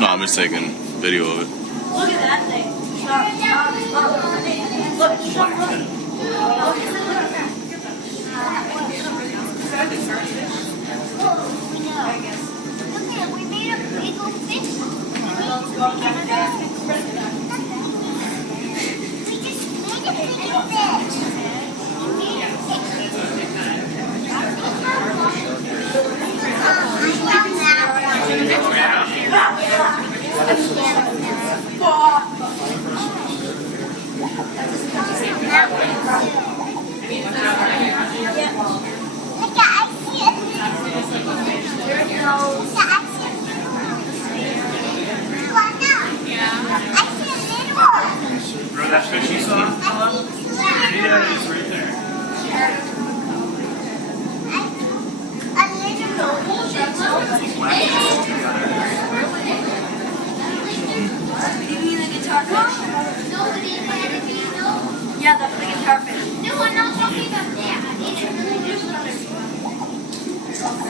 No, I'm just taking video of it. Look at that thing. Look, we made a big old fish. We just made a big old fish. Remember that fish you saw? Yeah, it's right there. Yeah, that's the guitar fish.